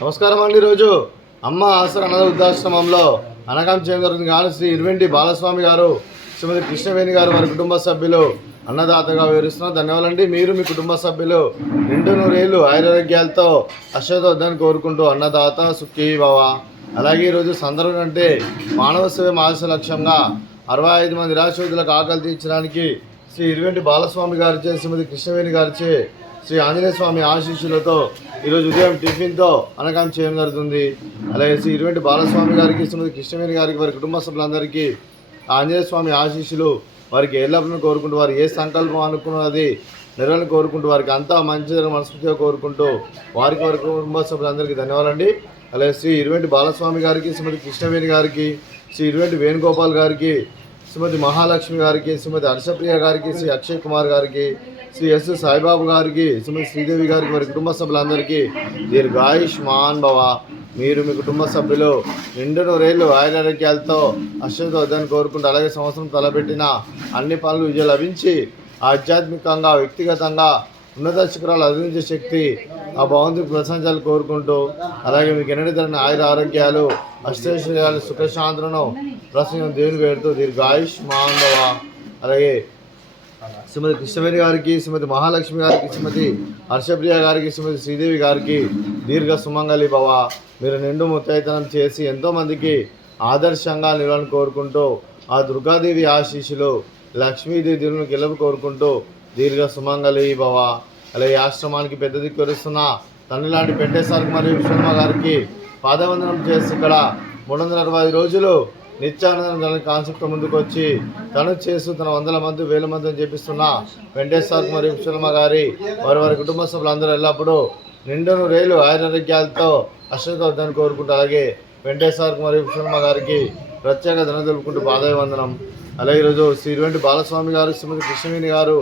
నమస్కారం అండి. ఈరోజు అమ్మ ఆసర అనాథ వృద్ధాశ్రమంలో అనకాం చేయడం జరుగుతుంది. కానీ శ్రీ ఇరువెంటి బాలస్వామి గారు, శ్రీమతి కృష్ణవేణి గారు వారి కుటుంబ సభ్యులు అన్నదాతగా వివరిస్తున్నారు. ధన్యవాదాలండి. మీరు మీ కుటుంబ సభ్యులు నిండు నూరేళ్ళు ఆయురారోగ్యాలతో అశ్వతోద్దని కోరుకుంటూ అన్నదాత సుఖీ భవ. అలాగే ఈరోజు సందర్భం అంటే మానవ సేవ ఆశ లక్ష్యంగా 65 మంది నిరాశ్రితులకు ఆకలి తీర్చడానికి శ్రీ ఇరువెంటి బాలస్వామి గారిచే, శ్రీమతి కృష్ణవేణి గారిచే, శ్రీ ఆంజనేయ స్వామి ఆశీస్సులతో ఈరోజు ఉదయం టిఫిన్తో అనకాం చేయడం జరుగుతుంది. అలాగే శ్రీ ఇరువెంటి బాలస్వామి గారికి, శ్రీమతి కృష్ణవేణి గారికి, వారి కుటుంబ సభ్యులందరికీ ఆంజనేయ స్వామి ఆశీస్సులు వారికి ఎల్లప్పుడూ కోరుకుంటూ, వారు ఏ సంకల్పం అనుకున్నది నెరవేరని కోరుకుంటూ, వారికి అంతా మంచి మనస్ఫూర్తిగా కోరుకుంటూ వారి కుటుంబ సభ్యులందరికీ ధన్యవాదాలండి. అలాగే శ్రీ ఇరువెంటి బాలస్వామి గారికి, శ్రీమతి కృష్ణవేణి గారికి, శ్రీ ఇరువెంటి వేణుగోపాల్ గారికి, శ్రీమతి మహాలక్ష్మి గారికి, శ్రీమతి హర్షప్రియ గారికి, శ్రీ అక్షయ్ కుమార్ గారికి, శ్రీ ఎస్ సాయిబాబు గారికి, శ్రీమతి శ్రీదేవి గారికి, వారి కుటుంబ సభ్యులందరికీ దీర్ఘాయుష్మాన్ భవ. మీరు మీ కుటుంబ సభ్యులు నిండు నూరేళ్ళు ఆయురారోగ్యాలతో అశ్వతోద్దని కోరుకుంటూ, అలాగే సంవత్సరం తలపెట్టిన అన్ని పనులు విజయం లభించి ఆధ్యాత్మికంగా వ్యక్తిగతంగా ఉన్నత శిఖరాలు అధిగమించే శక్తి ఆ భగవంతుడికి ప్రశంసలు కోరుకుంటూ, అలాగే మీకు ఎన్నటి తరని ఆయుర ఆరోగ్యాలు అష్టైశ్వర్యాలు సుఖశాంతులను ప్రసంగం దేవుని పేరుతో దీర్ఘాయుష్మాన్ భవ. అలాగే శ్రీమతి కృష్ణవేణి గారికి, శ్రీమతి మహాలక్ష్మి గారికి, శ్రీమతి హర్షప్రియ గారికి, శ్రీమతి శ్రీదేవి గారికి దీర్ఘ సుమంగళి భవ. మీరు నిండు ముత్తైతనం చేసి ఎంతోమందికి ఆదర్శంగా నిలవాలని కోరుకుంటూ, ఆ దుర్గాదేవి ఆశీస్సులు లక్ష్మీదేవి దేవుని గెలుపు కోరుకుంటూ దీర్ఘ సుమంగళి భవ. అలాగే ఆశ్రమానికి పెద్ద దిక్కు వరుస్తున్న తండ్రి లాంటి పెంటేశ్వరికి మరియు విశ్వమ్మ గారికి పాదవందనం చేసి ఇక్కడ 365 రోజులు నిత్యానందం కాన్సెప్ట్ ముందుకు వచ్చి తను చేస్తూ తన 100 మంది 1000 మందిని చేపిస్తున్న వెంకటేశ్వర మరియు విశ్వమ్మ గారి వారి కుటుంబ సభ్యులందరూ ఎల్లప్పుడూ నిండు నూరేళ్ళు ఆయురారోగ్యాలతో అశ్వతోద్దని కోరుకుంటూ, అలాగే వెంకటేశ్వర మరియు విశ్వమ్మ గారికి ప్రత్యేక ధన తెలుపుకుంటూ పాదవందనం. అలాగే ఈరోజు శ్రీ ఇరువెంటి బాలస్వామి గారు, శ్రీమతి కృష్ణవేణి గారు,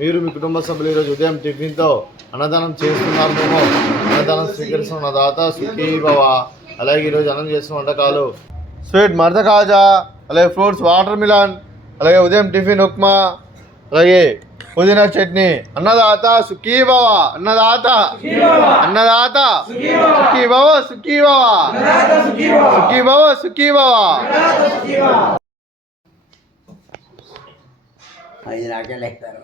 మీరు మీ కుటుంబ సభ్యులు ఈరోజు ఉదయం టిఫిన్తో అన్నదానం చేస్తున్నారు. మేము అన్నదానం స్వీకరిస్తున్న దాత సుఖీ భవ. అలాగే ఈరోజు అన్నం చేస్తున్న వంటకాలు స్వీట్ మర్ద కాజా, అలాగే ఫ్రూట్స్ వాటర్ మిలన్, అలాగే ఉదయం టిఫిన్ ఉప్మా, అలాగే పుదీనా చట్నీ. అన్నదాత సుఖీ భవ, అన్నదాత అన్నదాత సుఖీ భవ, సుఖీ భవ, సుఖీ భవ, సుఖీ భవ. 5 రాకెళ్ళు ఎక్కుతారు.